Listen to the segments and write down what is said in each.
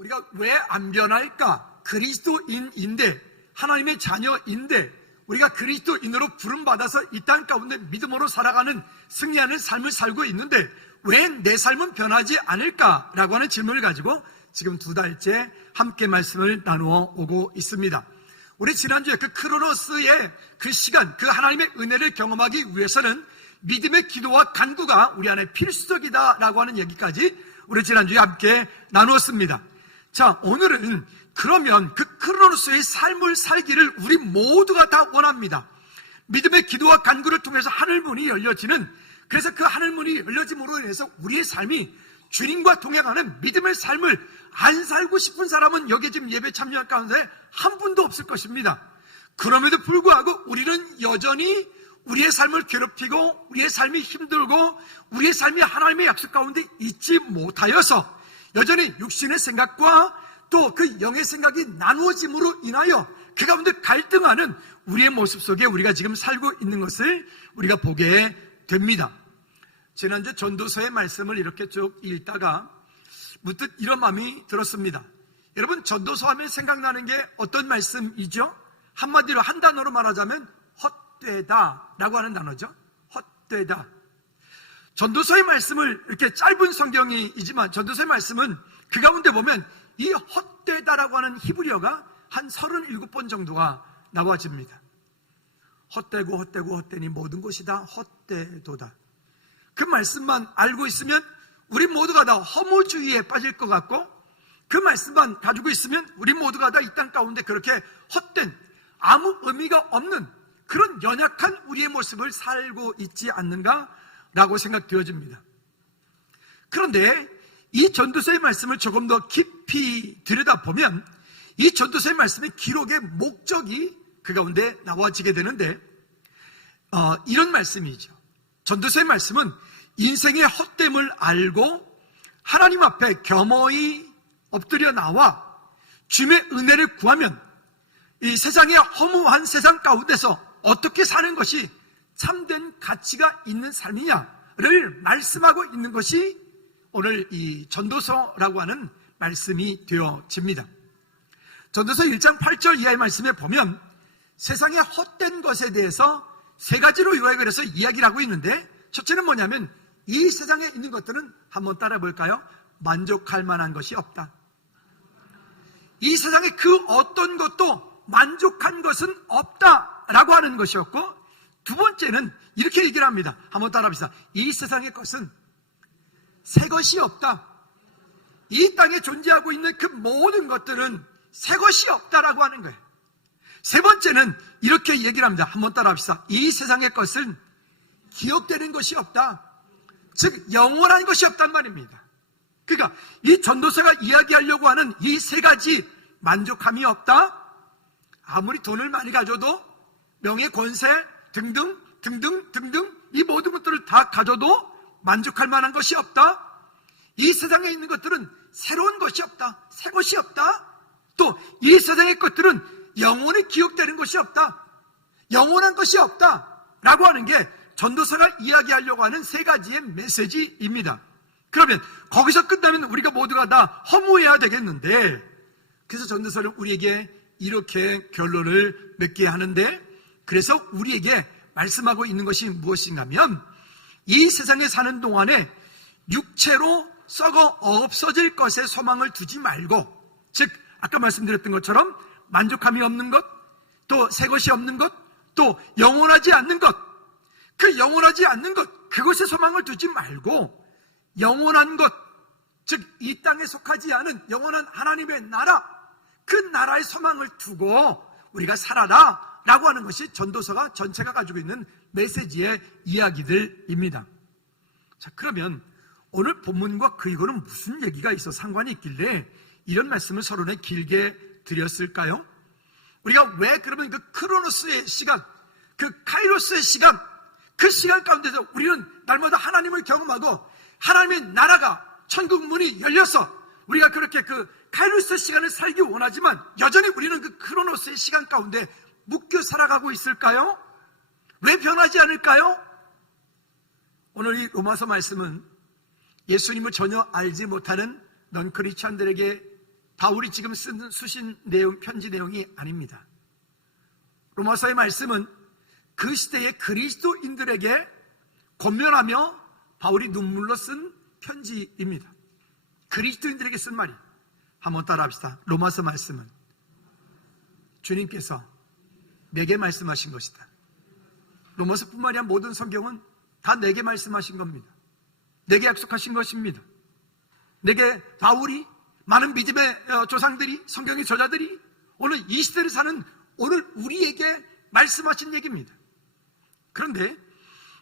우리가 왜 안 변할까? 그리스도인인데, 하나님의 자녀인데, 우리가 그리스도인으로 부름받아서 이 땅 가운데 믿음으로 살아가는 승리하는 삶을 살고 있는데 왜 내 삶은 변하지 않을까라고 하는 질문을 가지고 지금 2달째 함께 말씀을 나누어 오고 있습니다. 우리 지난주에 그 크로노스의 그 시간, 그 하나님의 은혜를 경험하기 위해서는 믿음의 기도와 간구가 우리 안에 필수적이다라고 하는 얘기까지 우리 지난주에 함께 나누었습니다. 자, 오늘은 그러면 그 크로노스의 삶을 살기를 우리 모두가 다 원합니다. 믿음의 기도와 간구를 통해서 하늘문이 열려지는, 그래서 그 하늘문이 열려짐으로 인해서 우리의 삶이 주님과 동행하는 믿음의 삶을 안 살고 싶은 사람은 여기 지금 예배 참여할 가운데 한 분도 없을 것입니다. 그럼에도 불구하고 우리는 여전히 우리의 삶을 괴롭히고 우리의 삶이 힘들고 우리의 삶이 하나님의 약속 가운데 있지 못하여서 여전히 육신의 생각과 또 그 영의 생각이 나누어짐으로 인하여 그 가운데 갈등하는 우리의 모습 속에 우리가 지금 살고 있는 것을 우리가 보게 됩니다. 지난주 전도서의 말씀을 이렇게 쭉 읽다가 문득 이런 마음이 들었습니다. 여러분, 전도서 하면 생각나는 게 어떤 말씀이죠? 한마디로 한 단어로 말하자면 헛되다 라고 하는 단어죠. 헛되다. 전도서의 말씀을 이렇게 짧은 성경이지만 전도서의 말씀은 그 가운데 보면 이 헛되다라고 하는 히브리어가 한 37번 정도가 나와집니다. 헛되고 헛되고 헛되니 모든 것이 다 헛되도다. 그 말씀만 알고 있으면 우리 모두가 다 허무주의에 빠질 것 같고, 그 말씀만 가지고 있으면 우리 모두가 다 이 땅 가운데 그렇게 헛된, 아무 의미가 없는 그런 연약한 우리의 모습을 살고 있지 않는가라고 생각되어집니다. 그런데 이 전도서의 말씀을 조금 더 깊이 들여다보면 이 전도서의 말씀의 기록의 목적이 그 가운데 나와지게 되는데, 이런 말씀이죠. 전도서의 말씀은 인생의 헛됨을 알고 하나님 앞에 겸허히 엎드려 나와 주님의 은혜를 구하면 이 세상의 허무한 세상 가운데서 어떻게 사는 것이 참된 가치가 있는 삶이냐를 말씀하고 있는 것이 오늘 이 전도서라고 하는 말씀이 되어집니다. 전도서 1장 8절 이하의 말씀에 보면 세상의 헛된 것에 대해서 세 가지로 요약을 해서 이야기를 하고 있는데, 첫째는 뭐냐면 이 세상에 있는 것들은 한번 따라 볼까요? 만족할 만한 것이 없다. 이 세상에 그 어떤 것도 만족한 것은 없다라고 하는 것이었고, 두 번째는 이렇게 얘기를 합니다. 한번 따라 봅시다. 이 세상의 것은 새 것이 없다. 이 땅에 존재하고 있는 그 모든 것들은 새 것이 없다라고 하는 거예요. 세 번째는 이렇게 얘기를 합니다. 한번 따라 합시다. 이 세상의 것은 기억되는 것이 없다. 즉 영원한 것이 없단 말입니다. 그러니까 이 전도서가 이야기하려고 하는 이 세 가지, 만족함이 없다, 아무리 돈을 많이 가져도, 명예, 권세 등등 이 모든 것들을 다 가져도 만족할 만한 것이 없다. 이 세상에 있는 것들은 새로운 것이 없다, 새 것이 없다. 또 이 세상의 것들은 영원히 기억되는 것이 없다, 영원한 것이 없다 라고 하는 게 전도서가 이야기하려고 하는 세 가지의 메시지입니다. 그러면 거기서 끝나면 우리가 모두가 다 허무해야 되겠는데, 그래서 전도서는 우리에게 이렇게 결론을 맺게 하는데, 그래서 우리에게 말씀하고 있는 것이 무엇인가 하면 이 세상에 사는 동안에 육체로 썩어 없어질 것에 소망을 두지 말고, 즉 아까 말씀드렸던 것처럼 만족함이 없는 것, 또 새 것이 없는 것, 또 영원하지 않는 것, 그 영원하지 않는 것, 그것에 소망을 두지 말고 영원한 것, 즉 이 땅에 속하지 않은 영원한 하나님의 나라, 그 나라의 소망을 두고 우리가 살아라 라고 하는 것이 전도서가 전체가 가지고 있는 메시지의 이야기들입니다. 자, 그러면 오늘 본문과 그 이거는 무슨 얘기가 있어 상관이 있길래 이런 말씀을 서론에 길게 드렸을까요? 우리가 왜 그러면 그 크로노스의 시간, 그 카이로스의 시간, 그 시간 가운데서 우리는 날마다 하나님을 경험하고 하나님의 나라가 천국 문이 열려서 우리가 그렇게 그 카이로스 시간을 살기 원하지만 여전히 우리는 그 크로노스의 시간 가운데 묶여 살아가고 있을까요? 왜 변하지 않을까요? 오늘 이 로마서 말씀은 예수님을 전혀 알지 못하는 넌 크리스찬들에게 바울이 지금 쓰신 내용, 편지 내용이 아닙니다. 로마서의 말씀은 그 시대의 그리스도인들에게 권면하며 바울이 눈물로 쓴 편지입니다. 그리스도인들에게 쓴 말이. 한번 따라합시다. 로마서 말씀은 주님께서 내게 말씀하신 것이다. 로마서뿐만이 아니라 모든 성경은 다 내게 말씀하신 겁니다. 내게 약속하신 것입니다. 내게 바울이, 많은 믿음의 조상들이, 성경의 저자들이 오늘 이 시대를 사는 오늘 우리에게 말씀하신 얘기입니다. 그런데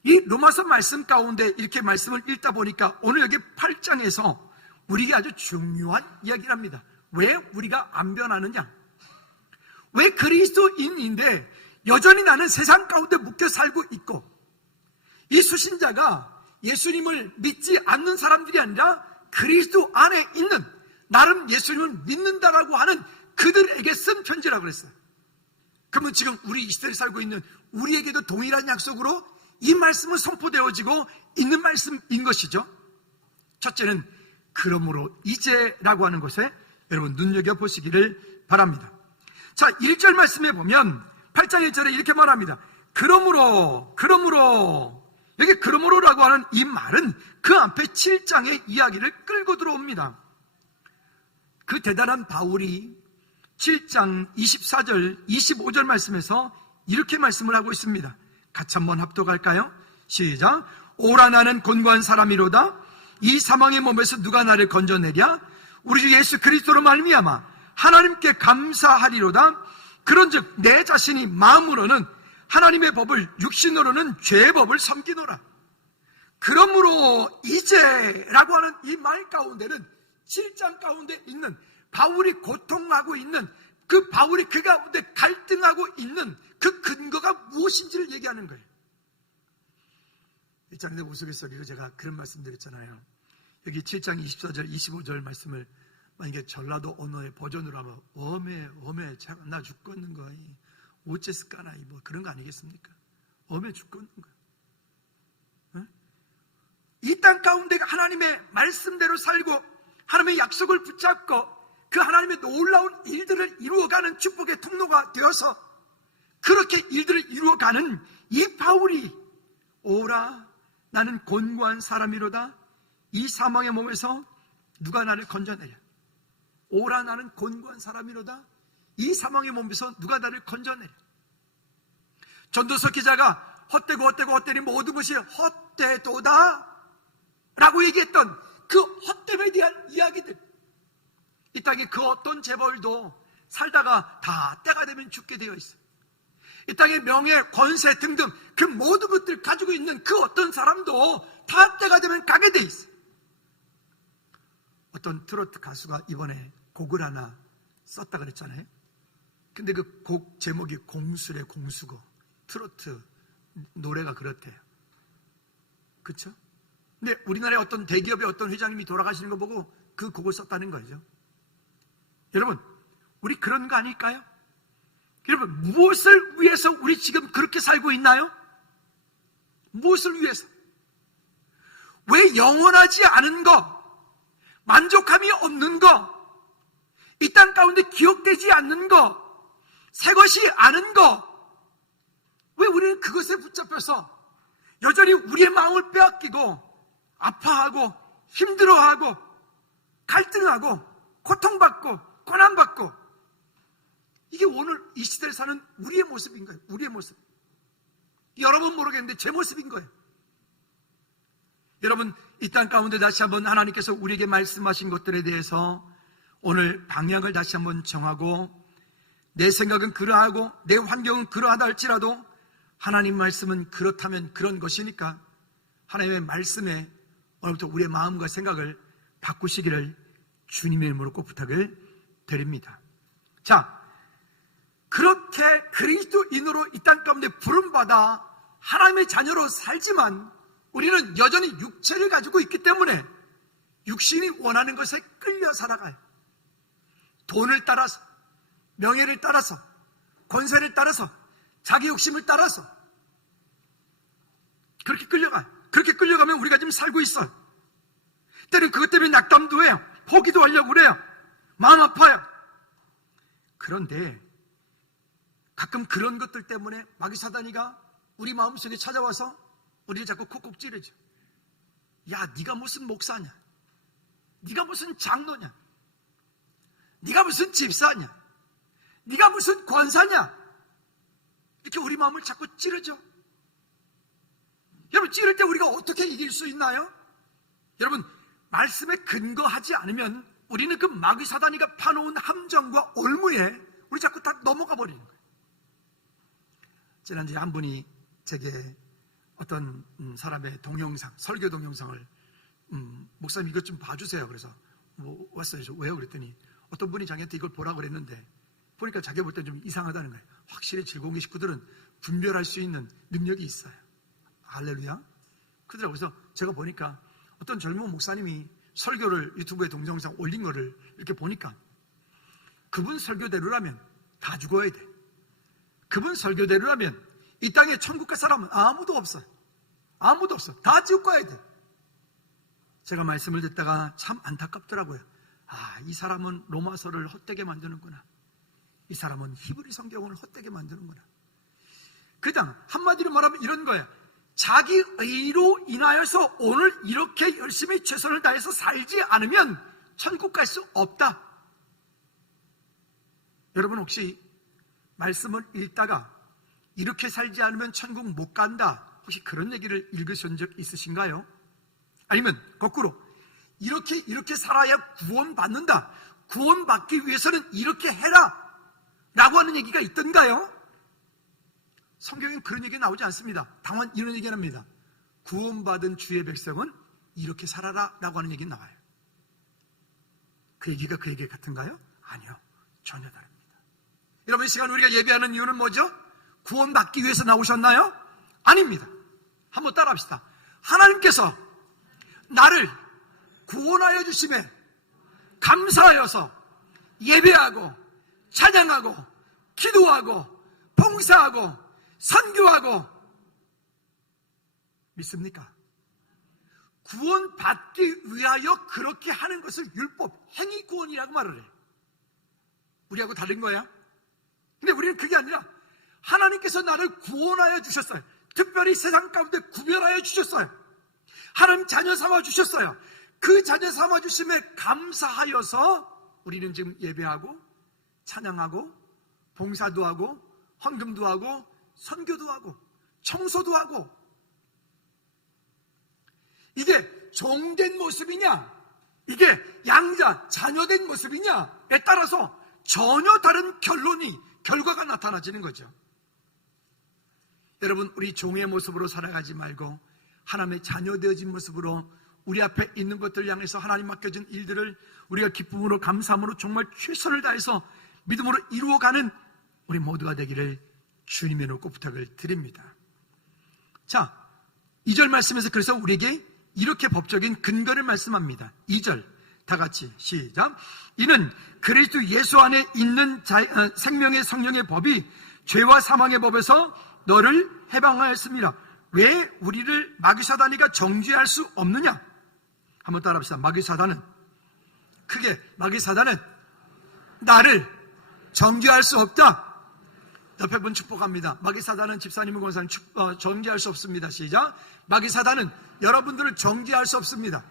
이 로마서 말씀 가운데 이렇게 말씀을 읽다 보니까 오늘 여기 8장에서 우리에게 아주 중요한 이야기를 합니다. 왜 우리가 안 변하느냐? 왜 그리스도인인데 여전히 나는 세상 가운데 묶여 살고 있고, 이 수신자가 예수님을 믿지 않는 사람들이 아니라 그리스도 안에 있는, 나름 예수님을 믿는다라고 하는 그들에게 쓴 편지라고 그랬어요. 그러면 지금 우리 이 시대를 살고 있는 우리에게도 동일한 약속으로 이 말씀은 선포되어지고 있는 말씀인 것이죠. 첫째는 그러므로 이제라고 하는 것에 여러분 눈여겨보시기를 바랍니다. 자, 1절 말씀에 보면 8장 1절에 이렇게 말합니다. 그러므로 여기 그러므로라고 하는 이 말은 그 앞에 7장의 이야기를 끌고 들어옵니다. 그 대단한 바울이 7장 24절 25절 말씀에서 이렇게 말씀을 하고 있습니다. 같이 한번 합독할까요? 시작. 오라 나는 곤고한 사람이로다. 이 사망의 몸에서 누가 나를 건져내랴? 우리 주 예수 그리스도로 말미암아 하나님께 감사하리로다. 그런즉 내 자신이 마음으로는 하나님의 법을, 육신으로는 죄의 법을 섬기노라. 그러므로 이제라고 하는 이 말 가운데는 7장 가운데 있는 바울이 고통하고 있는 그 바울이 그 가운데 갈등하고 있는 그 근거가 무엇인지를 얘기하는 거예요. 있잖아요. 우스갯소리로 제가 그런 말씀 드렸잖아요. 여기 7장 24절 25절 말씀을 만약에 전라도 언어의 버전으로 하면 어메 나 죽겠는 거 어째스까나 뭐 그런 거 아니겠습니까? 어메 죽겠는 거. 이 땅 가운데 하나님의 말씀대로 살고 하나님의 약속을 붙잡고 그 하나님의 놀라운 일들을 이루어가는 축복의 통로가 되어서 그렇게 일들을 이루어가는 이 바울이 오라 나는 곤고한 사람이로다. 이 사망의 몸에서 누가 나를 건져내랴? 오라 나는 곤고한 사람이로다. 이 사망의 몸에서 누가 나를 건져내랴? 전도서 기자가 헛되니 모든 것이 헛되도다 라고 얘기했던 그 헛됨에 대한 이야기들, 이 땅에 그 어떤 재벌도 살다가 다 때가 되면 죽게 되어 있어요. 이 땅의 명예, 권세 등등 그 모든 것들 가지고 있는 그 어떤 사람도 다 때가 되면 가게 돼 있어요. 어떤 트로트 가수가 이번에 곡을 하나 썼다 그랬잖아요. 근데 그 곡 제목이 공수래 공수고, 트로트 노래가 그렇대요. 그렇죠? 근데 우리나라의 어떤 대기업의 어떤 회장님이 돌아가시는 거 보고 그 곡을 썼다는 거죠. 여러분, 우리 그런 거 아닐까요? 여러분, 무엇을 위해서 우리 지금 그렇게 살고 있나요? 무엇을 위해서? 왜 영원하지 않은 거, 만족함이 없는 거, 이 땅 가운데 기억되지 않는 거, 새 것이 아는 거, 왜 우리는 그것에 붙잡혀서 여전히 우리의 마음을 빼앗기고 아파하고 힘들어하고 갈등하고 고통받고 고난받고, 이게 오늘 이 시대를 사는 우리의 모습인 거예요. 우리의 모습. 여러분 모르겠는데 제 모습인 거예요. 여러분, 이 땅 가운데 다시 한번 하나님께서 우리에게 말씀하신 것들에 대해서 오늘 방향을 다시 한번 정하고, 내 생각은 그러하고 내 환경은 그러하다 할지라도 하나님 말씀은 그렇다면 그런 것이니까 하나님의 말씀에 오늘부터 우리의 마음과 생각을 바꾸시기를 주님의 이름으로 꼭 부탁을 드립니다. 자, 그렇게 그리스도인으로 이 땅 가운데 부름받아 하나님의 자녀로 살지만 우리는 여전히 육체를 가지고 있기 때문에 육신이 원하는 것에 끌려 살아가요. 돈을 따라서, 명예를 따라서, 권세를 따라서, 자기 욕심을 따라서 그렇게 끌려가요. 그렇게 끌려가면 우리가 지금 살고 있어요. 때는 그것 때문에 낙담도 해요. 포기도 하려고 그래요. 마음 아파요. 그런데 가끔 그런 것들 때문에 마귀 사단이가 우리 마음속에 찾아와서 우리를 자꾸 콕콕 찌르죠. 야, 네가 무슨 목사냐? 네가 무슨 장로냐? 네가 무슨 집사냐? 네가 무슨 권사냐? 이렇게 우리 마음을 자꾸 찌르죠. 여러분, 찌를 때 우리가 어떻게 이길 수 있나요? 여러분, 말씀에 근거하지 않으면 우리는 그 마귀 사단이가 파놓은 함정과 올무에 우리 자꾸 다 넘어가 버리는 거예요. 지난주에 한 분이 제게 어떤 사람의 동영상, 설교 동영상을 목사님 이것 좀 봐주세요. 그래서 뭐 왔어요. 왜요? 그랬더니 어떤 분이 자기한테 이걸 보라고 그랬는데 보니까 자기가 볼 때 좀 이상하다는 거예요. 확실히 질공의 식구들은 분별할 수 있는 능력이 있어요. 할렐루야. 그러더라고요. 그래서 제가 보니까 어떤 젊은 목사님이 설교를 유튜브에 동영상 올린 거를 이렇게 보니까 그분 설교대로라면 다 죽어야 돼. 그분 설교대로라면 이 땅에 천국 갈 사람은 아무도 없어요. 아무도 없어. 다 지옥 가야 돼. 제가 말씀을 듣다가 참 안타깝더라고요. 아, 이 사람은 로마서를 헛되게 만드는구나. 이 사람은 히브리 성경을 헛되게 만드는구나. 그냥 한마디로 말하면 이런 거예요. 자기 의로 인하여서 오늘 이렇게 열심히 최선을 다해서 살지 않으면 천국 갈 수 없다. 여러분 혹시 말씀을 읽다가 이렇게 살지 않으면 천국 못 간다, 혹시 그런 얘기를 읽으신 적 있으신가요? 아니면 거꾸로 이렇게 살아야 구원받는다, 구원받기 위해서는 이렇게 해라 라고 하는 얘기가 있던가요? 성경엔 그런 얘기 나오지 않습니다. 다만 이런 얘기는 합니다. 구원받은 주의 백성은 이렇게 살아라 라고 하는 얘기는 나와요. 그 얘기가 그 얘기 같은가요? 아니요, 전혀 다릅니다. 여러분, 이 시간 우리가 예배하는 이유는 뭐죠? 구원받기 위해서 나오셨나요? 아닙니다. 한번 따라합시다. 하나님께서 나를 구원하여 주심에 감사하여서 예배하고 찬양하고 기도하고 봉사하고 선교하고, 믿습니까? 구원받기 위하여 그렇게 하는 것을 율법, 행위구원이라고 말을 해요. 우리하고 다른 거야. 근데 우리는 그게 아니라 하나님께서 나를 구원하여 주셨어요. 특별히 세상 가운데 구별하여 주셨어요. 하나님 자녀 삼아 주셨어요. 그 자녀 삼아 주심에 감사하여서 우리는 지금 예배하고 찬양하고 봉사도 하고 헌금도 하고 선교도 하고 청소도 하고. 이게 종된 모습이냐, 이게 양자 자녀된 모습이냐에 따라서 전혀 다른 결과가 나타나지는 거죠. 여러분, 우리 종의 모습으로 살아가지 말고 하나님의 자녀 되어진 모습으로 우리 앞에 있는 것들 향해서 하나님 맡겨진 일들을 우리가 기쁨으로 감사함으로 정말 최선을 다해서 믿음으로 이루어가는 우리 모두가 되기를 주님의 이름으로 꼭 부탁을 드립니다. 자, 2절 말씀에서 그래서 우리에게 이렇게 법적인 근거를 말씀합니다. 2절 다 같이 시작. 이는 그리스도 예수 안에 있는 생명의 성령의 법이 죄와 사망의 법에서 너를 해방하였습니다. 왜 우리를 마귀 사단이가 정죄할 수 없느냐? 한번 따라합시다. 마귀 사단은 나를 정죄할 수 없다. 옆에 분 축복합니다. 마귀 사단은 집사님과 권사님 정죄할 수 없습니다. 시작. 마귀 사단은 여러분들을 정죄할 수 없습니다.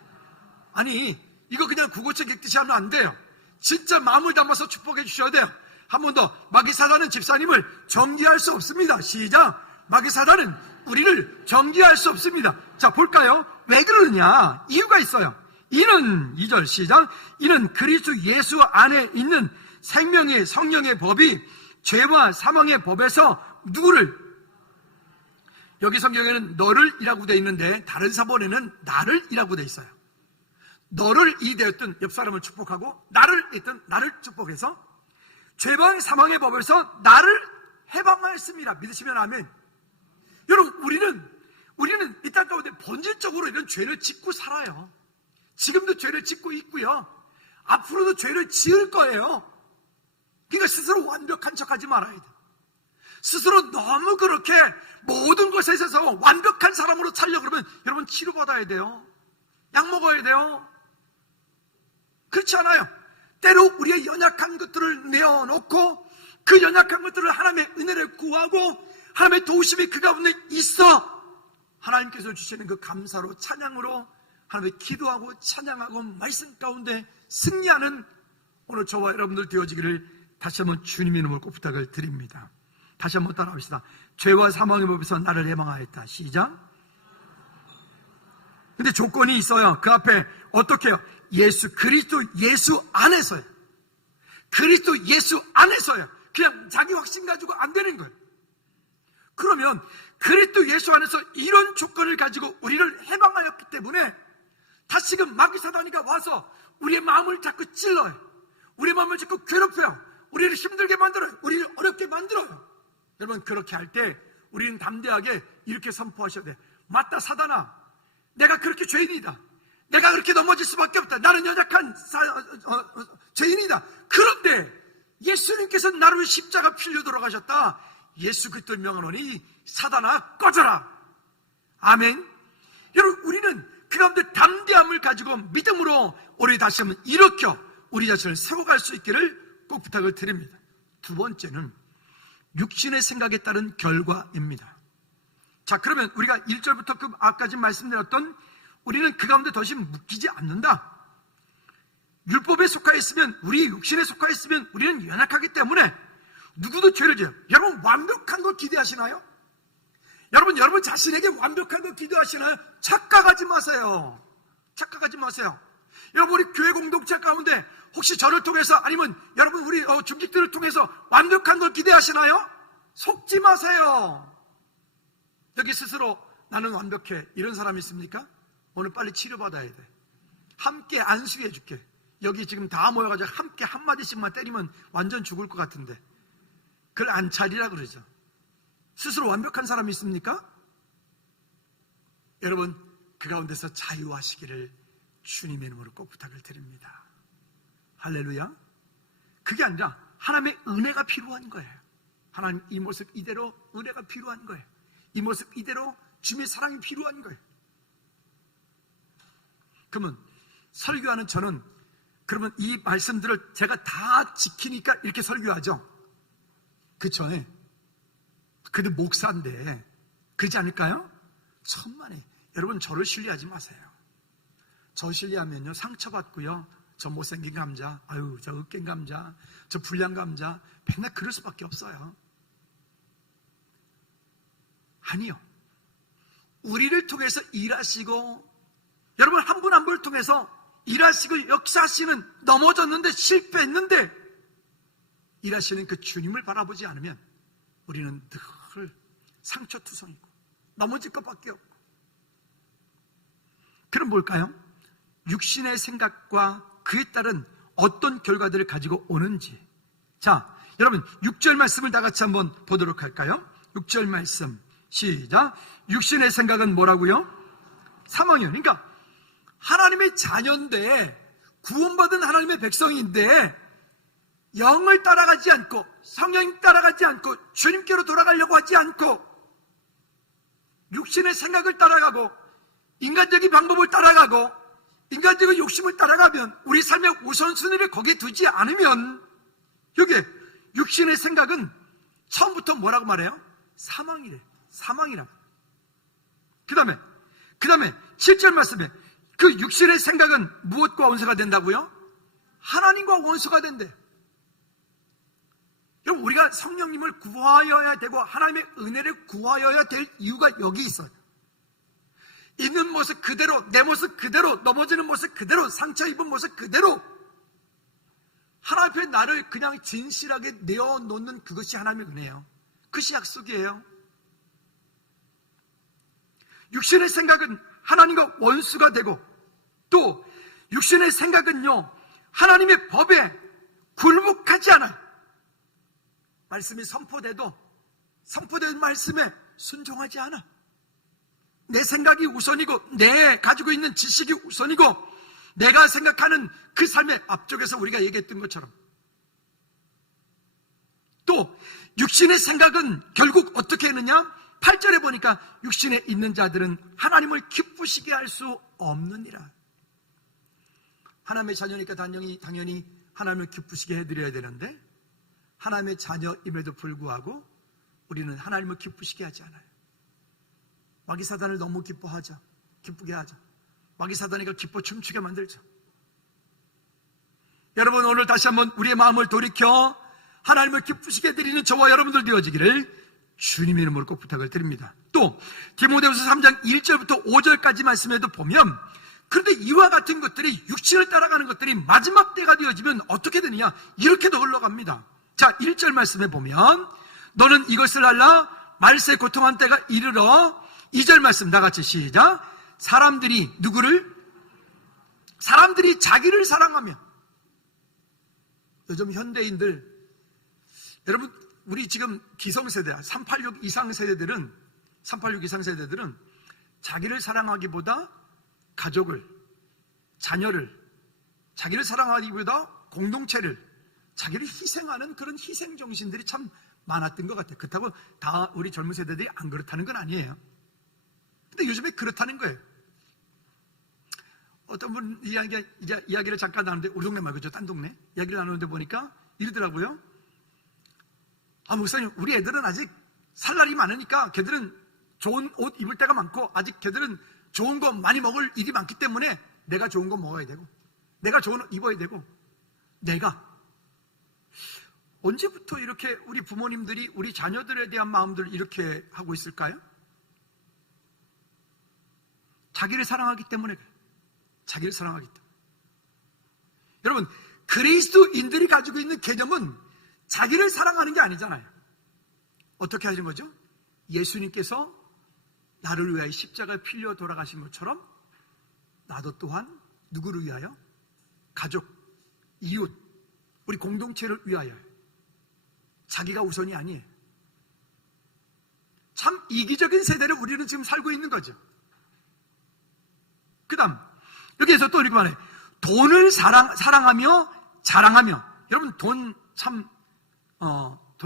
아니, 이거 그냥 국어책 읽듯이 하면 안 돼요. 진짜 마음을 담아서 축복해 주셔야 돼요. 한 번 더. 마귀 사단은 집사님을 정죄할 수 없습니다. 시작. 마귀 사단은 우리를 정죄할 수 없습니다. 자, 볼까요? 왜 그러느냐? 이유가 있어요. 이는 2절 시작. 이는 그리스도 예수 안에 있는 생명의 성령의 법이 죄와 사망의 법에서 누구를, 여기 성경에는 너를 이라고 되어 있는데 다른 사본에는 나를 이라고 되어 있어요. 너를 이 되었든 옆 사람을 축복하고 나를 있든 나를 축복해서 죄와 사망의 법에서 나를 해방하였습니다. 믿으시면 아멘. 여러분, 우리는 이 땅 가운데 본질적으로 이런 죄를 짓고 살아요. 지금도 죄를 짓고 있고요. 앞으로도 죄를 지을 거예요. 그러니까 스스로 완벽한 척하지 말아야 돼. 스스로 너무 그렇게 모든 것에 있어서 완벽한 사람으로 살려고 그러면 여러분 치료받아야 돼요. 약 먹어야 돼요. 그렇지 않아요. 때로 우리의 연약한 것들을 내어놓고 그 연약한 것들을 하나님의 은혜를 구하고 하나님의 도우심이 그 가운데 있어 하나님께서 주시는 그 감사로 찬양으로 하나님의 기도하고 찬양하고 말씀 가운데 승리하는 오늘 저와 여러분들 되어지기를 다시 한번 주님의 이름으로 꼭 부탁을 드립니다. 다시 한번 따라합시다. 죄와 사망의 법에서 나를 해방하였다. 시작. 근데 조건이 있어요. 그 앞에 어떻게 해요? 그리스도 예수 안에서요. 그리스도 예수 안에서요. 그냥 자기 확신 가지고 안 되는 거예요. 그러면 그리스도 예수 안에서 이런 조건을 가지고 우리를 해방하였기 때문에 다시금 마귀 사단이가 와서 우리의 마음을 자꾸 찔러요. 우리의 마음을 자꾸 괴롭혀요. 우리를 힘들게 만들어요. 우리를 어렵게 만들어요. 여러분, 그렇게 할 때 우리는 담대하게 이렇게 선포하셔야 돼. 맞다, 사단아. 내가 그렇게 죄인이다. 내가 그렇게 넘어질 수밖에 없다. 나는 연약한 죄인이다. 그런데 예수님께서 나를 십자가 필려 돌아가셨다. 예수 그리스도의 명하노니 사단아 꺼져라. 아멘. 여러분, 우리는 그 가운데 담대함을 가지고 믿음으로 우리 다시 한번 일으켜 우리 자신을 세워갈 수 있기를 꼭 부탁을 드립니다. 두 번째는 육신의 생각에 따른 결과입니다. 자, 그러면 우리가 1절부터 그 아까 지금 말씀드렸던 우리는 그 가운데 더 이상 묶이지 않는다. 율법에 속하여 있으면, 우리 육신에 속하여 있으면 우리는 연약하기 때문에 누구도 죄를 져요. 여러분, 완벽한 거 기대하시나요? 여러분 자신에게 완벽한 거 기대하시나요? 착각하지 마세요. 착각하지 마세요. 여러분, 우리 교회 공동체 가운데 혹시 저를 통해서 아니면 여러분 우리 중직들을 통해서 완벽한 걸 기대하시나요? 속지 마세요. 여기 스스로 나는 완벽해 이런 사람 있습니까? 오늘 빨리 치료받아야 돼. 함께 안수해 줄게. 여기 지금 다 모여가지고 함께 한마디씩만 때리면 완전 죽을 것 같은데 그걸 안차리라 그러죠. 스스로 완벽한 사람이 있습니까? 여러분, 그 가운데서 자유하시기를 주님의 이름으로 꼭 부탁을 드립니다. 할렐루야. 그게 아니라 하나님의 은혜가 필요한 거예요. 하나님, 이 모습 이대로 은혜가 필요한 거예요. 이 모습 이대로 주님의 사랑이 필요한 거예요. 그러면 설교하는 저는 그러면 이 말씀들을 제가 다 지키니까 이렇게 설교하죠. 그쵸? 그래도 목사인데 그러지 않을까요? 천만에. 여러분, 저를 신뢰하지 마세요. 저 신뢰하면요 상처받고요, 저 못생긴 감자, 아유 저 으깬 감자, 저 불량 감자, 맨날 그럴 수밖에 없어요. 아니요, 우리를 통해서 일하시고 여러분 한 분 한 분을 통해서 일하시고 역사하시는, 넘어졌는데 실패했는데 일하시는 그 주님을 바라보지 않으면 우리는 늘 상처투성이고 넘어질 것밖에 없고. 그럼 뭘까요? 육신의 생각과 그에 따른 어떤 결과들을 가지고 오는지. 자, 여러분 6절 말씀을 다 같이 한번 보도록 할까요? 6절 말씀 시작. 육신의 생각은 뭐라고요? 사망이요. 그러니까 하나님의 자녀인데, 구원받은 하나님의 백성인데 영을 따라가지 않고 성령 따라가지 않고 주님께로 돌아가려고 하지 않고 육신의 생각을 따라가고 인간적인 방법을 따라가고 인간적인 욕심을 따라가면, 우리 삶의 우선순위를 거기에 두지 않으면, 여기에 육신의 생각은 처음부터 뭐라고 말해요? 사망이래. 사망이라고. 그 다음에 7절 말씀에 그 육신의 생각은 무엇과 원수가 된다고요? 하나님과 원수가 된대. 여러분, 우리가 성령님을 구하여야 되고 하나님의 은혜를 구하여야 될 이유가 여기 있어요. 있는 모습 그대로, 내 모습 그대로, 넘어지는 모습 그대로, 상처 입은 모습 그대로 하나님 앞에 나를 그냥 진실하게 내어놓는 그것이 하나님의 은혜예요. 그것이 약속이에요. 육신의 생각은 하나님과 원수가 되고, 또 육신의 생각은요 하나님의 법에 굴복하지 않아요. 말씀이 선포된 말씀에 순종하지 않아. 내 생각이 우선이고 내 가지고 있는 지식이 우선이고 내가 생각하는 그 삶의 앞쪽에서 우리가 얘기했던 것처럼, 또 육신의 생각은 결국 어떻게 했느냐? 8절에 보니까 육신에 있는 자들은 하나님을 기쁘시게 할 수 없느니라. 하나님의 자녀니까 당연히 하나님을 기쁘시게 해드려야 되는데 하나님의 자녀임에도 불구하고 우리는 하나님을 기쁘시게 하지 않아요. 마귀사단을 너무 기쁘게 하자. 마귀사단이가 기뻐 춤추게 만들죠. 여러분, 오늘 다시 한번 우리의 마음을 돌이켜 하나님을 기쁘시게 드리는 저와 여러분들 되어지기를 주님의 이름으로 꼭 부탁을 드립니다. 또 디모데후서 3장 1절부터 5절까지 말씀에도 보면, 그런데 이와 같은 것들이 육신을 따라가는 것들이 마지막 때가 되어지면 어떻게 되느냐, 이렇게도 흘러갑니다. 자, 1절 말씀에 보면 너는 이것을 알라, 말세에 고통한 때가 이르러. 2절 말씀 다같이 시작. 사람들이 자기를 사랑하며. 요즘 현대인들, 여러분, 우리 지금 기성세대 386 이상 세대들은 자기를 사랑하기보다 가족을, 자녀를, 자기를 사랑하기보다 공동체를, 자기를 희생하는 그런 희생정신들이 참 많았던 것 같아요. 그렇다고 다 우리 젊은 세대들이 안 그렇다는 건 아니에요. 근데 요즘에 그렇다는 거예요. 어떤 분 이야기를 잠깐 나누는데, 우리 동네 말고 딴 동네 이야기를 나누는데 보니까 이러더라고요. 목사님, 우리 애들은 아직 살 날이 많으니까 걔들은 좋은 옷 입을 때가 많고 아직 걔들은 좋은 거 많이 먹을 일이 많기 때문에 내가 좋은 거 먹어야 되고 내가 좋은 옷 입어야 되고, 내가 언제부터 이렇게 우리 부모님들이 우리 자녀들에 대한 마음들을 이렇게 하고 있을까요? 자기를 사랑하기 때문에 그래요. 자기를 사랑하기 때문에. 여러분, 그리스도인들이 가지고 있는 개념은 자기를 사랑하는 게 아니잖아요. 어떻게 하시는 거죠? 예수님께서 나를 위하여 십자가에 필려 돌아가신 것처럼 나도 또한 누구를 위하여? 가족, 이웃, 우리 공동체를 위하여. 자기가 우선이 아니에요. 참 이기적인 세대를 우리는 지금 살고 있는 거죠. 그 다음 여기에서 또 이렇게 말해. 돈을 사랑하며 자랑하며. 여러분, 돈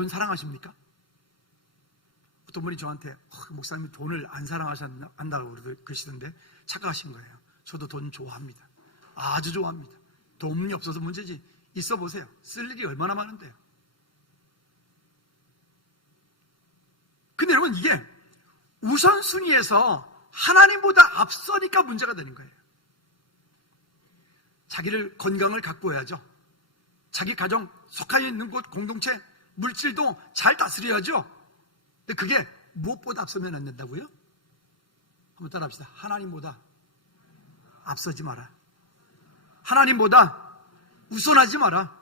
사랑하십니까? 어떤 분이 저한테 목사님이 돈을 안 사랑하신다고 그러시던데 착각하신 거예요. 저도 돈 좋아합니다. 아주 좋아합니다. 돈이 없어서 문제지, 있어 보세요. 쓸 일이 얼마나 많은데요. 근데 여러분, 이게 우선순위에서 하나님보다 앞서니까 문제가 되는 거예요. 자기를 건강을 가꾸어야죠. 자기 가정, 속하여 있는 곳, 공동체, 물질도 잘 다스려야죠. 근데 그게 무엇보다 앞서면 안 된다고요? 한번 따라 합시다. 하나님보다 앞서지 마라. 하나님보다 우선하지 마라.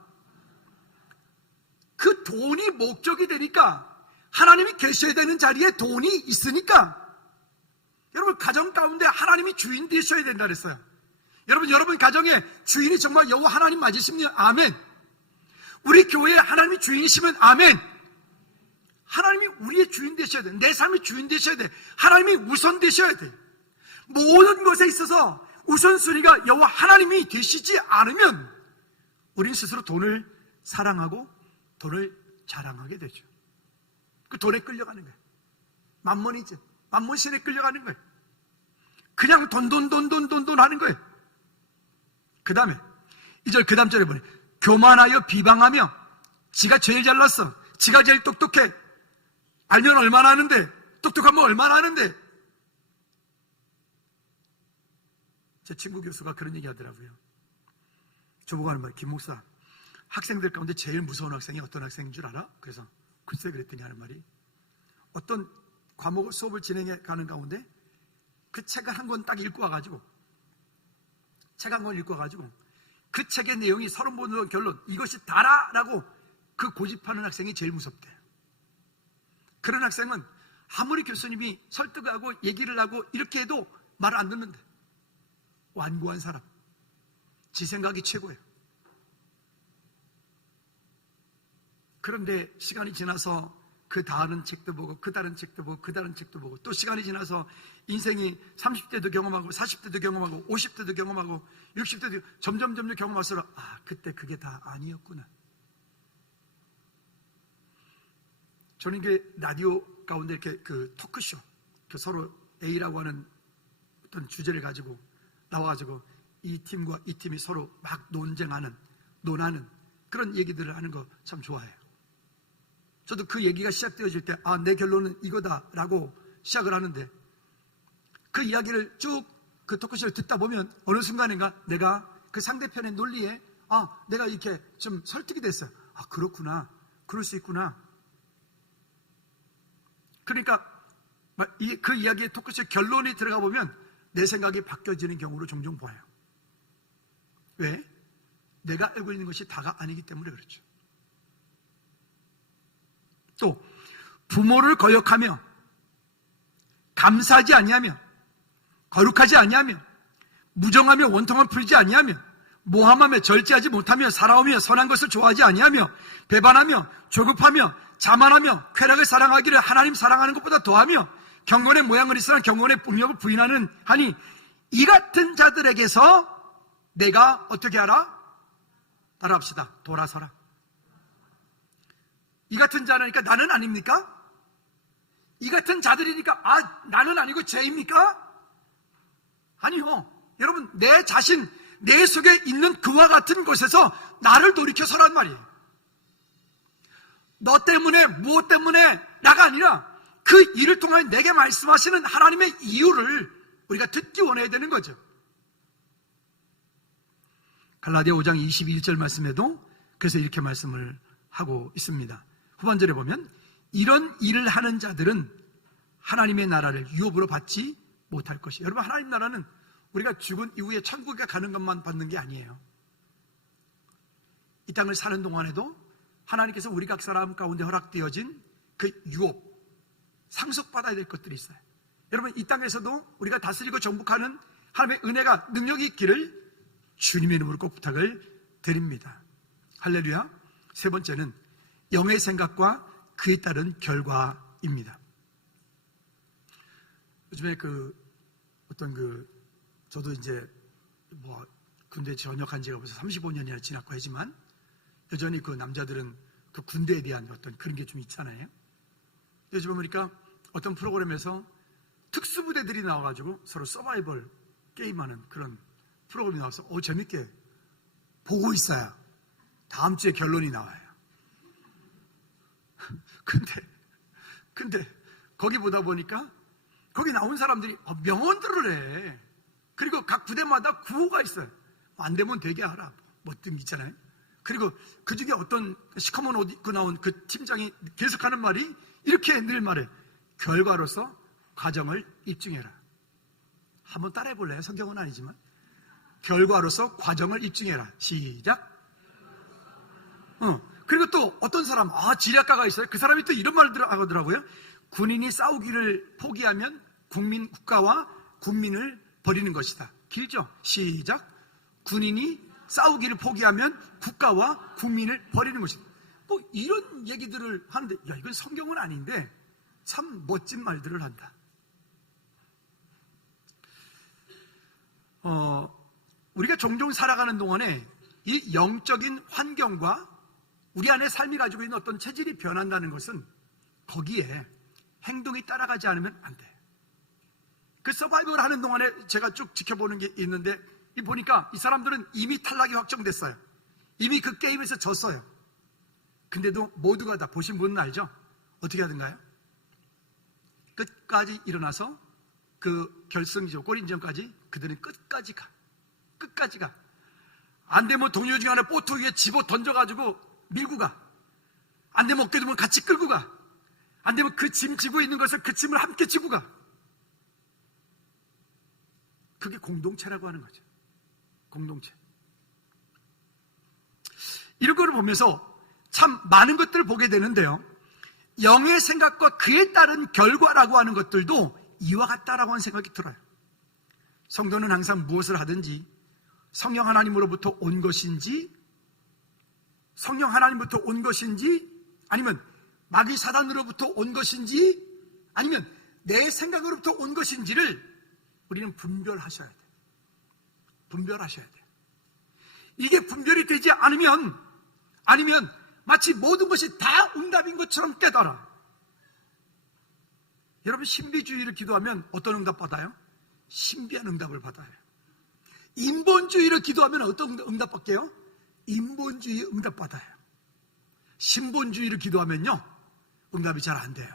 그 돈이 목적이 되니까, 하나님이 계셔야 되는 자리에 돈이 있으니까, 여러분, 가정 가운데 하나님이 주인 되셔야 된다 그랬어요. 여러분 가정의 주인이 정말 여호와 하나님 맞으시면 아멘. 우리 교회에 하나님이 주인이시면 아멘. 하나님이 우리의 주인 되셔야 돼. 내 삶의 주인 되셔야 돼. 하나님이 우선 되셔야 돼. 모든 것에 있어서 우선순위가 여호와 하나님이 되시지 않으면 우리는 스스로 돈을 사랑하고 돈을 자랑하게 되죠. 그 돈에 끌려가는 거예요. 만몬이죠. 만몬신에 끌려가는 거예요. 그냥 돈 하는 거예요. 그 다음에 2절 그 다음 절에 보니 교만하여 비방하며. 지가 제일 잘났어, 지가 제일 똑똑해, 알면 얼마나 하는데, 똑똑하면 얼마나 하는데. 제 친구 교수가 그런 얘기 하더라고요. 저보고 하는 말이에요. 김 목사, 학생들 가운데 제일 무서운 학생이 어떤 학생인 줄 알아? 그래서 글쎄 그랬더니 하는 말이, 어떤 과목을 수업을 진행해 가는 가운데 그 책을 한 권 딱 읽고 와가지고 그 책의 내용이 30번으로 결론, 이것이 다라라고 그 고집하는 학생이 제일 무섭대요. 그런 학생은 아무리 교수님이 설득하고 얘기를 하고 이렇게 해도 말을 안 듣는데, 완고한 사람, 지 생각이 최고예요. 그런데 시간이 지나서 그 다른 책도 보고 그 다른 책도 보고 그 다른 책도 보고, 또 시간이 지나서 인생이 30대도 경험하고 40대도 경험하고 50대도 경험하고 60대도 점점 경험할수록 그때 그게 다 아니었구나. 저는 이게 라디오 가운데 이렇게 그 토크쇼, 서로 A라고 하는 어떤 주제를 가지고 나와가지고 이 팀과 이 팀이 서로 막 논하는 그런 얘기들을 하는 거 참 좋아해요. 저도 그 얘기가 시작되어질 때 내 결론은 이거다라고 시작을 하는데 그 이야기를 쭉 그 토크쇼를 듣다 보면 어느 순간인가 내가 그 상대편의 논리에 내가 이렇게 좀 설득이 됐어요. 그렇구나. 그럴 수 있구나. 그러니까 그 이야기의 토크쇼 결론이 들어가 보면 내 생각이 바뀌어지는 경우를 종종 봐요. 왜? 내가 알고 있는 것이 다가 아니기 때문에 그렇죠. 또 부모를 거역하며 감사하지 아니하며 거룩하지 아니하며 무정하며 원통을 풀지 아니하며 모함하며 절제하지 못하며 살아오며 선한 것을 좋아하지 아니하며 배반하며 조급하며 자만하며 쾌락을 사랑하기를 하나님 사랑하는 것보다 더하며 경건의 모양을 있으나 경건의 능력을 부인하는 하니 이 같은 자들에게서 내가 어떻게 하라? 따라합시다. 돌아서라. 이 같은 자라니까 나는 아닙니까? 이 같은 자들이니까 나는 아니고 죄입니까? 아니요. 여러분, 내 자신, 내 속에 있는 그와 같은 곳에서 나를 돌이켜서란 말이에요. 너 때문에, 무엇 때문에 나가 아니라 그 일을 통해 내게 말씀하시는 하나님의 이유를 우리가 듣기 원해야 되는 거죠. 갈라디아 5장 21절 말씀에도 그래서 이렇게 말씀을 하고 있습니다. 후반절에 보면 이런 일을 하는 자들은 하나님의 나라를 유업으로 받지 못할 것이에요. 여러분, 하나님 나라는 우리가 죽은 이후에 천국에 가는 것만 받는 게 아니에요. 이 땅을 사는 동안에도 하나님께서 우리 각 사람 가운데 허락되어진 그 유업, 상속받아야 될 것들이 있어요. 여러분, 이 땅에서도 우리가 다스리고 정복하는 하나님의 은혜가 능력이 있기를 주님의 이름으로 꼭 부탁을 드립니다. 할렐루야. 세 번째는 영의 생각과 그에 따른 결과입니다. 요즘에 저도 이제 군대 전역한 지가 벌써 35년이나 지났고 하지만 여전히 그 남자들은 그 군대에 대한 어떤 그런 게 좀 있잖아요. 요즘 보니까 어떤 프로그램에서 특수부대들이 나와가지고 서로 서바이벌 게임하는 그런 프로그램이 나와서 재밌게 보고 있어요. 다음 주에 결론이 나와요. 근데 거기 보다 보니까 거기 나온 사람들이 명언들을 해. 그리고 각 부대마다 구호가 있어요. 안 되면 되게 하라. 뭐 등 있잖아요. 그리고 그 중에 어떤 시커먼 옷 입고 나온 그 팀장이 계속하는 말이 이렇게 늘 말해. 결과로서 과정을 입증해라. 한번 따라해 볼래요? 성경은 아니지만. 결과로서 과정을 입증해라. 시작. 그리고 또 어떤 사람, 지략가가 있어요. 그 사람이 또 이런 말을 하더라고요. 군인이 싸우기를 포기하면 국가와 국민을 버리는 것이다. 길죠? 시작. 군인이 싸우기를 포기하면 국가와 국민을 버리는 것이다. 뭐 이런 얘기들을 하는데, 이건 성경은 아닌데 참 멋진 말들을 한다. 우리가 종종 살아가는 동안에 이 영적인 환경과 우리 안에 삶이 가지고 있는 어떤 체질이 변한다는 것은 거기에 행동이 따라가지 않으면 안 돼. 그 서바이벌 하는 동안에 제가 쭉 지켜보는 게 있는데 보니까 이 사람들은 이미 탈락이 확정됐어요. 이미 그 게임에서 졌어요. 근데도 모두가 다 보신 분은 알죠? 어떻게 하던가요? 끝까지 일어나서 그 결승이죠. 골인전까지 그들은 끝까지 가. 안 되면 동료 중에 하나 보트 위에 집어 던져가지고 밀고 가. 안 되면 어깨 두면 같이 끌고 가. 안 되면 그 짐 지고 있는 것을 그 짐을 함께 지고 가. 그게 공동체라고 하는 거죠. 공동체. 이런 거를 보면서 참 많은 것들을 보게 되는데요. 영의 생각과 그에 따른 결과라고 하는 것들도 이와 같다라고 하는 생각이 들어요. 성도는 항상 무엇을 하든지 성령 하나님으로부터 온 것인지, 성령 하나님부터 온 것인지, 아니면 마귀 사단으로부터 온 것인지, 아니면 내 생각으로부터 온 것인지를 우리는 분별하셔야 돼요. 분별하셔야 돼요. 이게 분별이 되지 않으면 마치 모든 것이 다 응답인 것처럼 깨달아. 여러분, 신비주의를 기도하면 어떤 응답 받아요? 신비한 응답을 받아요. 인본주의를 기도하면 어떤 응답 받게요? 인본주의 응답받아요. 신본주의를 기도하면요, 응답이 잘 안 돼요.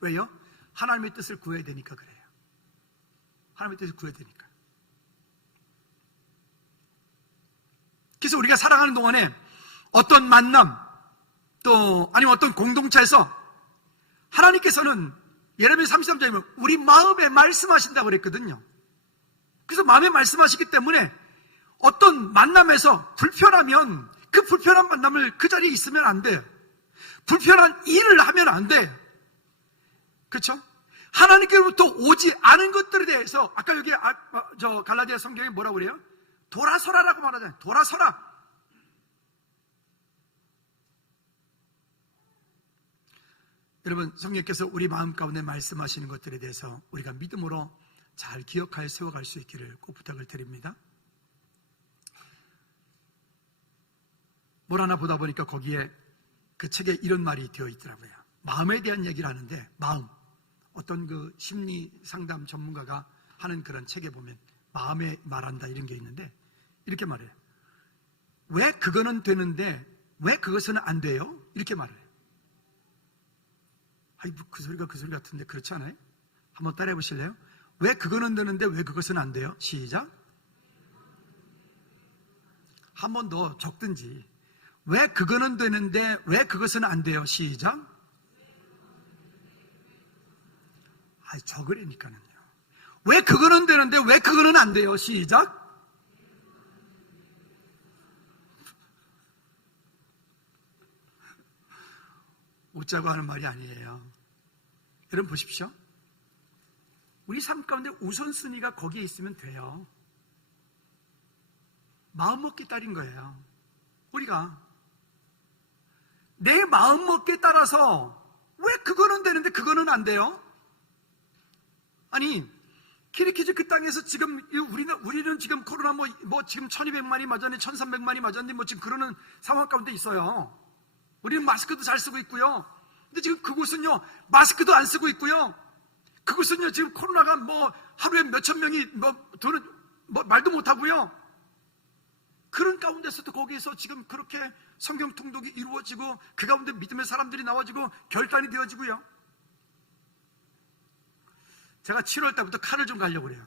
왜요? 하나님의 뜻을 구해야 되니까 그래요. 하나님의 뜻을 구해야 되니까. 그래서 우리가 살아가는 동안에 어떤 만남, 또 아니면 어떤 공동체에서 하나님께서는 예레미야 33장이면 우리 마음에 말씀하신다고 그랬거든요. 그래서 마음에 말씀하시기 때문에 어떤 만남에서 불편하면 그 불편한 만남을 그 자리에 있으면 안 돼요. 불편한 일을 하면 안 돼요. 그렇죠? 하나님께로부터 오지 않은 것들에 대해서 아까 여기 갈라디아 성경에 뭐라고 그래요? 돌아서라라고 말하잖아요. 돌아서라. 여러분, 성령께서 우리 마음 가운데 말씀하시는 것들에 대해서 우리가 믿음으로 잘 기억하여 세워갈 수 있기를 꼭 부탁을 드립니다. 뭘 하나 보다 보니까 거기에 그 책에 이런 말이 되어 있더라고요. 마음에 대한 얘기를 하는데, 마음, 어떤 그 심리 상담 전문가가 하는 그런 책에 보면 마음에 말한다 이런 게 있는데 이렇게 말해요. 왜 그거는 되는데 왜 그것은 안 돼요? 이렇게 말해요. 아이, 그 소리가 그 소리 같은데 그렇지 않아요? 한번 따라해 보실래요? 왜 그거는 되는데 왜 그것은 안 돼요? 시작. 한 번 더 적든지. 왜 그거는 되는데 왜 그것은 안 돼요? 시작. 아이, 적으라니까는요. 왜 그거는 되는데 왜 그거는 안 돼요? 시작. 웃자고 하는 말이 아니에요. 여러분 보십시오. 우리 삶 가운데 우선순위가 거기에 있으면 돼요. 마음먹기 따른 거예요. 우리가 내 마음먹기에 따라서 왜 그거는 되는데 그거는 안 돼요? 아니, 키리키즈 그 땅에서 지금 우리는 지금 코로나 뭐 지금 1200만이 맞았니 1300만이 맞았니 뭐 지금 그러는 상황 가운데 있어요. 우리는 마스크도 잘 쓰고 있고요. 근데 지금 그곳은요, 마스크도 안 쓰고 있고요. 그곳은요, 지금 코로나가 뭐 하루에 몇천 명이 말도 못 하고요. 그런 가운데서도 거기에서 지금 그렇게 성경 통독이 이루어지고 그 가운데 믿음의 사람들이 나와지고 결단이 되어지고요. 제가 7월 달부터 칼을 좀 가려고 그래요.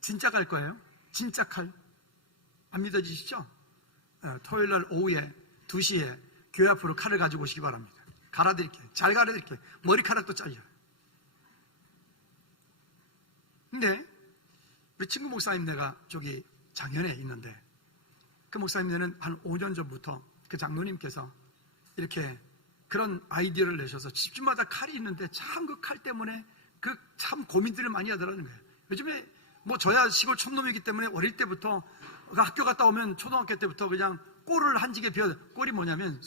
진짜 갈 거예요. 진짜 칼. 안 믿어지시죠? 토요일 날 오후에 2시에 교회 앞으로 칼을 가지고 오시기 바랍니다. 갈아드릴게요. 잘 갈아드릴게요. 머리카락도 잘려요. 근데 우리 친구 목사님 내가 저기 장현에 있는데 그 목사님네는 한 5년 전부터 그 장로님께서 이렇게 그런 아이디어를 내셔서 집집마다 칼이 있는데 참 그 칼 때문에 그 참 고민들을 많이 하더라는 거예요. 요즘에 뭐 저야 시골 촌놈이기 때문에 어릴 때부터 학교 갔다 오면 초등학교 때부터 그냥 꼴을 한지게 비워, 꼴이 뭐냐면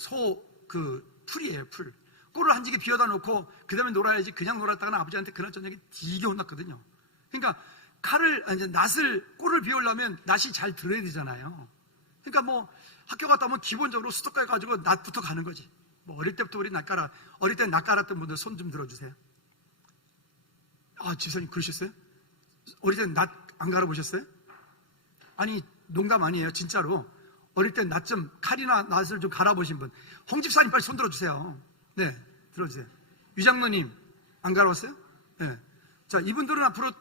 풀이에요, 풀. 꼴을 한지게 비워다 놓고 그 다음에 놀아야지 그냥 놀았다가는 아버지한테 그날 저녁에 되게 혼났거든요. 그러니까 낫을 비우려면 낫이 잘 들어야 되잖아요. 그러니까 뭐 학교 갔다 오면 기본적으로 수도가에 가지고 낫부터 가는 거지. 뭐 어릴 때부터 우리 어릴 때 낫 깔았던 분들 손 좀 들어주세요. 아, 지선님 그러셨어요? 어릴 때 낫 안 갈아보셨어요? 아니, 농담 아니에요. 진짜로. 어릴 때 칼이나 낫을 좀 갈아보신 분. 홍 집사님 빨리 손 들어주세요. 네, 들어주세요. 유장로님, 안 갈아봤어요? 네. 자, 이분들은 앞으로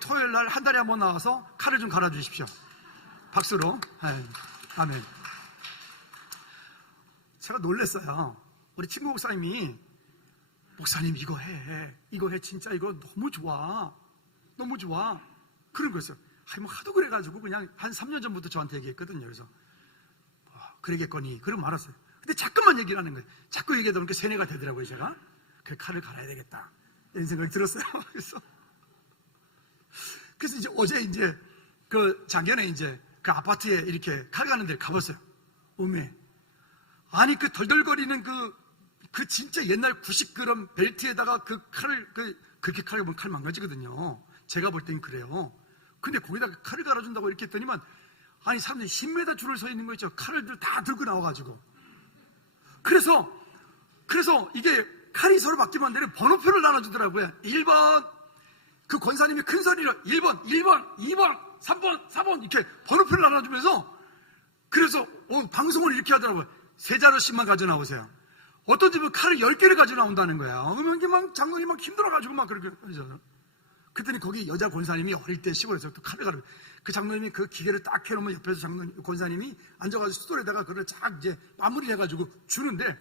토요일 날 한 달에 한 번 나와서 칼을 좀 갈아주십시오. 박수로. 네. 아멘. 제가 놀랐어요. 우리 친구 목사님이 목사님 이거 해 진짜 이거 너무 좋아 그런 거였어요. 뭐 하도 그래가지고 그냥 한 3년 전부터 저한테 얘기했거든요. 그래서 그러겠거니 그러고 말았어요. 근데 자꾸만 얘기를 하는 거예요. 자꾸 얘기하다 보니까 세뇌가 되더라고요. 제가 그 칼을 갈아야 되겠다 이런 생각이 들었어요. 그래서 이제 어제 이제 그 작년에 이제 그 아파트에 이렇게 칼 가는 데를 가봤어요. 오메. 아니 그 덜덜거리는 그 진짜 옛날 90g 벨트에다가 그 칼을 그렇게 칼을 보면 칼 망가지거든요. 제가 볼 땐 그래요. 근데 거기다가 칼을 갈아준다고 이렇게 했더니만 아니 사람들이 10m 줄을 서 있는 거 있죠. 칼을 다 들고 나와가지고. 그래서 이게 칼이 서로 바뀌면 안 되는 번호표를 나눠주더라고요. 1번 그 권사님이 큰 소리로 1번 2번 3번, 4번 이렇게 번호표를 나눠주면서 그래서 방송을 이렇게 하더라고요. 3자루씩만 가져 나오세요. 어떤 집은 칼을 10개를 가져 나온다는 거야. 그러면 이게 막 장로님 막 힘들어가지고 막 그렇게 하잖아요. 그랬더니 거기 여자 권사님이 어릴 때 시골에서 또 칼을 가르쳐. 그 장로님이 그 기계를 딱 해놓으면 옆에서 권사님이 앉아가지고 수돌에다가 그걸 쫙 이제 마무리 해가지고 주는데,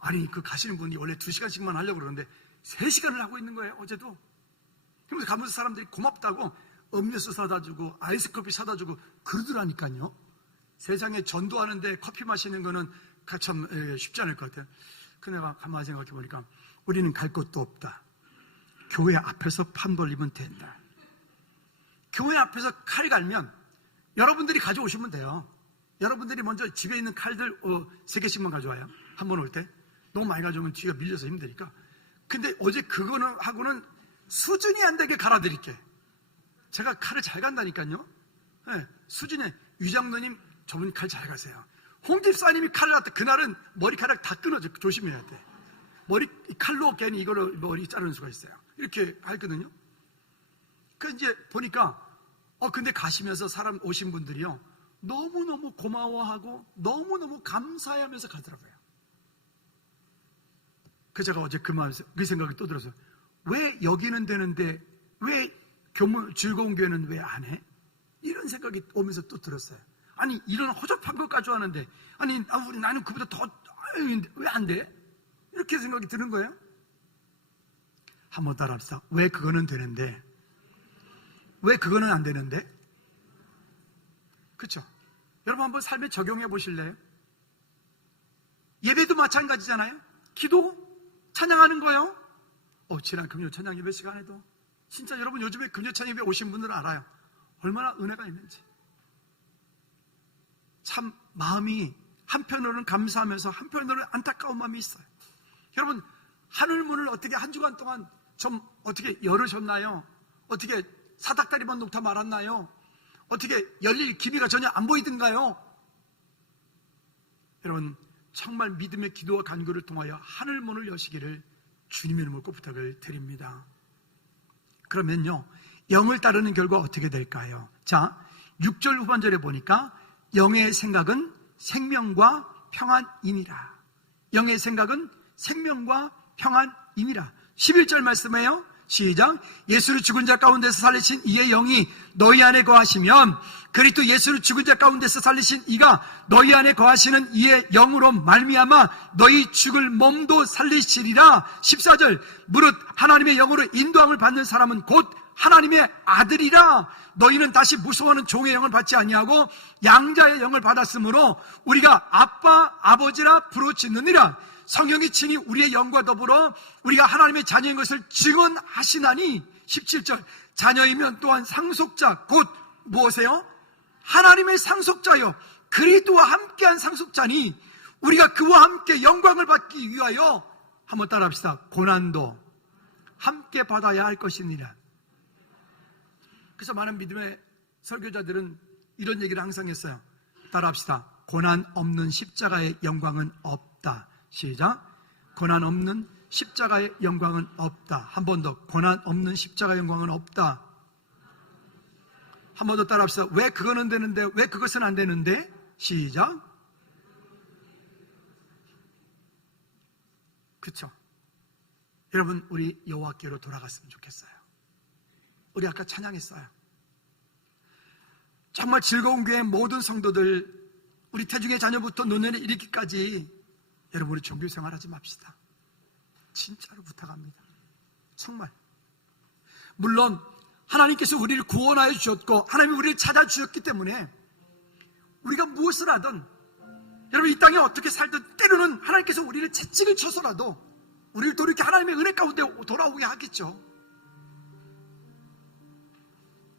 아니 그 가시는 분이 원래 2시간씩만 하려고 그러는데 3시간을 하고 있는 거예요, 어제도. 그러면서 가면서 사람들이 고맙다고 음료수 사다 주고 아이스커피 사다 주고 그러더라니까요. 세상에 전도하는데 커피 마시는 거는 참 쉽지 않을 것 같아요. 근데 내가 가만히 생각해 보니까 우리는 갈 곳도 없다. 교회 앞에서 판 돌리면 된다. 교회 앞에서 칼이 갈면 여러분들이 가져오시면 돼요. 여러분들이 먼저 집에 있는 칼들 3개씩만 가져와요. 한 번 올 때. 너무 많이 가져오면 뒤가 밀려서 힘드니까. 근데 어제 그거는 하고는 수준이 안 되게 갈아드릴게. 제가 칼을 잘 간다니까요. 네, 수준에 유장로님 저분 칼 잘 가세요. 홍 집사님이 칼을 갖다 그날은 머리카락 다 끊어져. 조심해야 돼. 칼로 괜히 이거를 머리 자르는 수가 있어요. 이렇게 하거든요. 그 이제 보니까 근데 가시면서 사람 오신 분들이요 너무너무 고마워하고 너무너무 감사해하면서 가더라고요. 그래서 제가 어제 그 생각이 또 들었어요. 왜 여기는 되는데 왜 즐거운 교회는 왜 안 해? 이런 생각이 오면서 또 들었어요. 아니 이런 허접한 것까지 하는데 아니 나는 그보다 더 왜 안 돼? 이렇게 생각이 드는 거예요. 한번 따라합시다. 왜 그거는 되는데 왜 그거는 안 되는데? 그렇죠? 여러분 한번 삶에 적용해 보실래요? 예배도 마찬가지잖아요. 기도, 찬양하는 거요. 지난 금요 찬양 예배 시간에도 진짜 여러분 요즘에 금요 찬양 예배 오신 분들은 알아요. 얼마나 은혜가 있는지. 참 마음이 한편으로는 감사하면서 한편으로는 안타까운 마음이 있어요. 여러분 하늘문을 어떻게 한 주간 동안 좀 어떻게 열으셨나요? 어떻게 사닥다리만 놓다 말았나요? 어떻게 열릴 기미가 전혀 안 보이던가요? 여러분 정말 믿음의 기도와 간구를 통하여 하늘문을 여시기를 주님의 이름으로 꼭 부탁을 드립니다. 그러면요 영을 따르는 결과 어떻게 될까요? 자 6절 후반절에 보니까 영의 생각은 생명과 평안이니라. 영의 생각은 생명과 평안이니라. 11절 말씀해요. 시작. 예수를 죽은 자 가운데서 살리신 이의 영이 너희 안에 거하시면 그리스도 예수를 죽은 자 가운데서 살리신 이가 너희 안에 거하시는 이의 영으로 말미암아 너희 죽을 몸도 살리시리라. 14절. 무릇 하나님의 영으로 인도함을 받는 사람은 곧 하나님의 아들이라. 너희는 다시 무서워하는 종의 영을 받지 아니하고 양자의 영을 받았으므로 우리가 아빠 아버지라 부르짖느니라. 성령이 친히 우리의 영과 더불어 우리가 하나님의 자녀인 것을 증언하시나니. 17절. 자녀이면 또한 상속자 곧 무엇이요? 하나님의 상속자요 그리스도와 함께한 상속자니 우리가 그와 함께 영광을 받기 위하여 한번 따라합시다. 고난도 함께 받아야 할 것이니라. 그래서 많은 믿음의 설교자들은 이런 얘기를 항상 했어요. 따라합시다. 고난 없는 십자가의 영광은 없다. 시작. 고난 없는 십자가의 영광은 없다. 한 번 더. 고난 없는 십자가의 영광은 없다. 한 번 더 따라합시다. 왜 그거는 되는데 왜 그것은 안 되는데? 시작. 그렇죠? 여러분 우리 여호와께로 돌아갔으면 좋겠어요. 우리 아까 찬양했어요. 정말 즐거운 교회 모든 성도들, 우리 태중의 자녀부터 노년에 이르기까지 여러분 우리 종교 생활하지 맙시다. 진짜로 부탁합니다. 정말. 물론 하나님께서 우리를 구원하여 주셨고 하나님이 우리를 찾아주셨기 때문에 우리가 무엇을 하든 여러분 이 땅에 어떻게 살든 때로는 하나님께서 우리를 채찍을 쳐서라도 우리를 또 이렇게 하나님의 은혜 가운데 돌아오게 하겠죠.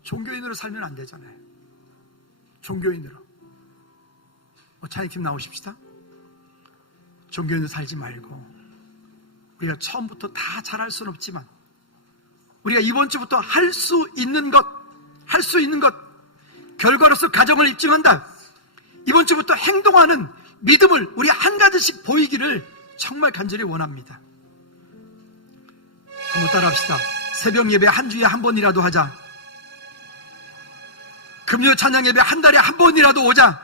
종교인으로 살면 안 되잖아요. 종교인으로. 차이팀 나오십시다. 종교인으로 살지 말고 우리가 처음부터 다 잘할 수는 없지만 우리가 이번 주부터 할 수 있는 것 결과로서 가정을 입증한다. 이번 주부터 행동하는 믿음을 우리 한 가지씩 보이기를 정말 간절히 원합니다. 한번 따라합시다. 새벽 예배 한 주에 한 번이라도 하자. 금요 찬양 예배 한 달에 한 번이라도 오자.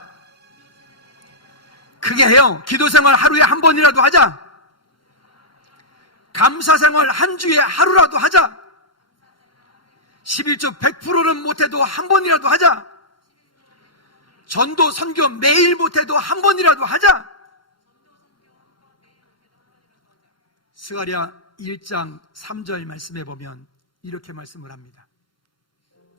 크게 해요. 기도 생활 하루에 한 번이라도 하자. 감사 생활 한 주에 하루라도 하자. 11조 100%는 못해도 한 번이라도 하자. 전도 선교 매일 못해도 한 번이라도 하자. 스가랴 1장 3절 말씀해 보면 이렇게 말씀을 합니다.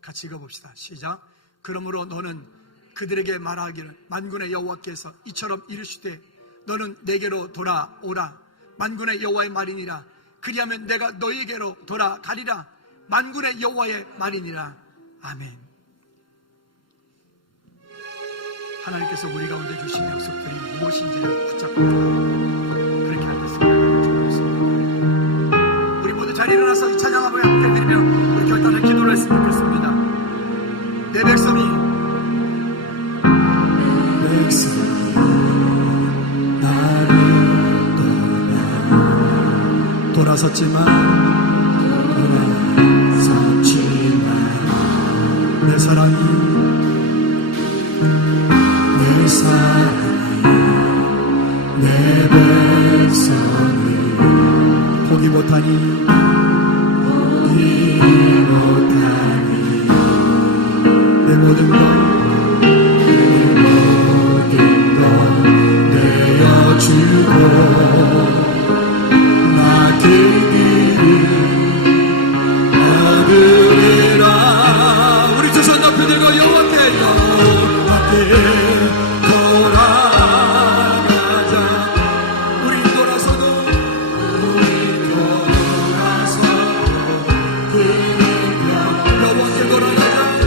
같이 읽어봅시다. 시작. 그러므로 너는 그들에게 말하기를 만군의 여호와께서 이처럼 이르시되 너는 내게로 돌아오라. 만군의 여호와의 말이니라. 그리하면 내가 너에게로 돌아가리라. 만군의 여호와의 말이니라. 아멘. 하나님께서 우리 가운데 주신 약속들이 무엇인지를 붙잡고 그렇게 하겠습니다. 우리 모두 잘 일어나서 이 찬양함을 함께 드리며 우리 결단을 기도를 했으면 좋겠습니다. 내 백성이 나를 떠나 돌아섰지만 내 사랑이 내 백성을 포기 못하니 내 모든 것 내어주고 나 길을 얻으리라. 우리 두 손 높이 들고 여호와께 돌아가자. 우리 돌아서도 여호와께 돌아가자.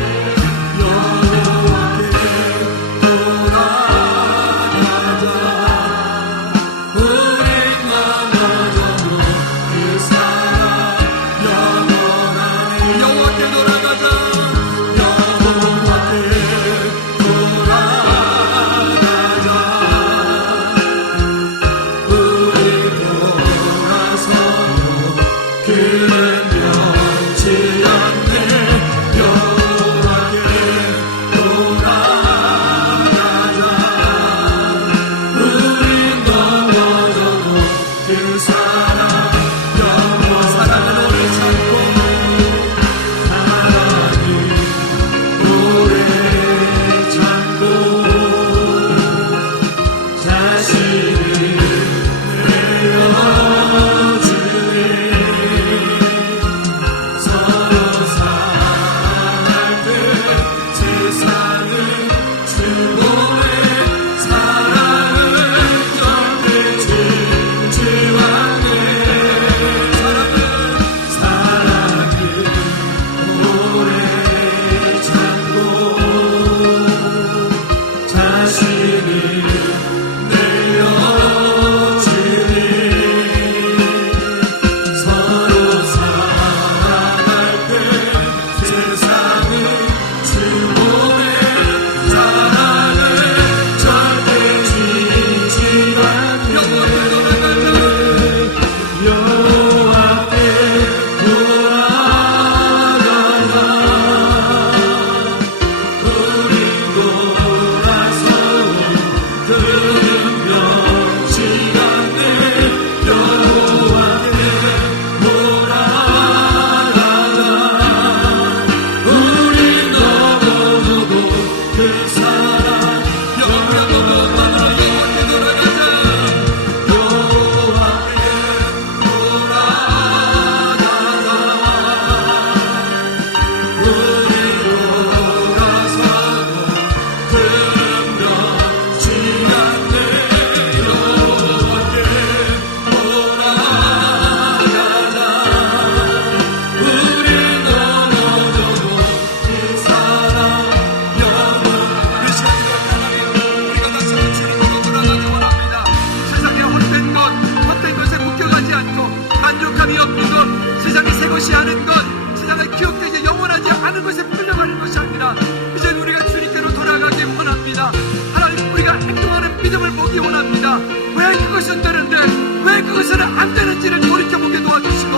그것은 되는데 왜 그것은 안 되는지를 돌이켜보게 도와주시고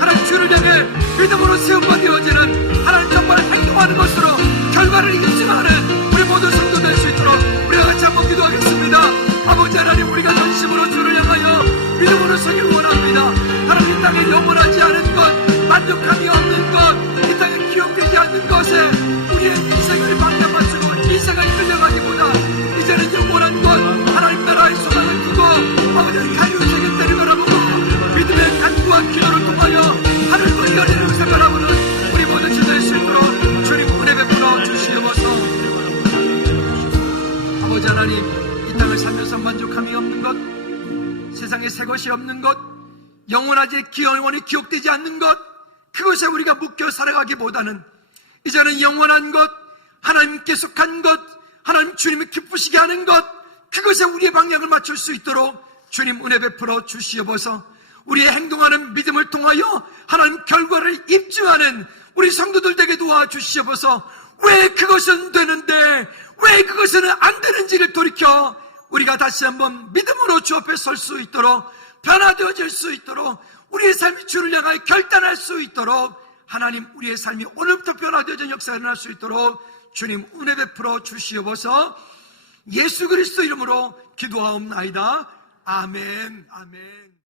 하나님 주를 향해 믿음으로 세움받 되어지는 하나님 정말 행동하는 것으로 결과를 입증하는 우리 모든 성도 될 수 있도록 우리가 같이 한번 기도하겠습니다. 아버지 하나님, 우리가 전심으로 주를 향하여 믿음으로 서길 원합니다. 하나님, 이 땅에 영원하지 않은 것, 만족함이 없는 것, 이 땅에 기억되지 않는 것에 우리의 인생을 방향 맞추고 인생을 끌려가기보다 이제는 영원한 것, 하나님 나라의 소망을 두고 아버지의 가유세계 때를 바라보고 믿음의 간구와 기도를 통하여 하늘과 열리는 것을 바라보는 우리 모두 지낼 수 있도록 주님 은혜 베풀어 주시옵소서. 아버지 하나님, 이 땅을 살면서 만족함이 없는 것, 세상에 새 것이 없는 것, 영원하지 영원히 기억되지 않는 것, 그것에 우리가 묶여 살아가기보다는 이제는 영원한 것, 하나님께 속한 것, 하나님 주님이 기쁘시게 하는 것, 그것에 우리의 방향을 맞출 수 있도록 주님 은혜 베풀어 주시옵소서. 우리의 행동하는 믿음을 통하여 하나님 결과를 입증하는 우리 성도들 되게 도와주시옵소서. 왜 그것은 되는데 왜 그것은 안 되는지를 돌이켜 우리가 다시 한번 믿음으로 주 앞에 설 수 있도록, 변화되어질 수 있도록, 우리의 삶이 주를 향하여 결단할 수 있도록, 하나님 우리의 삶이 오늘부터 변화되어진 역사가 일어날 수 있도록 주님 은혜 베풀어 주시옵소서. 예수 그리스도 이름으로 기도하옵나이다. 아멘. 아멘.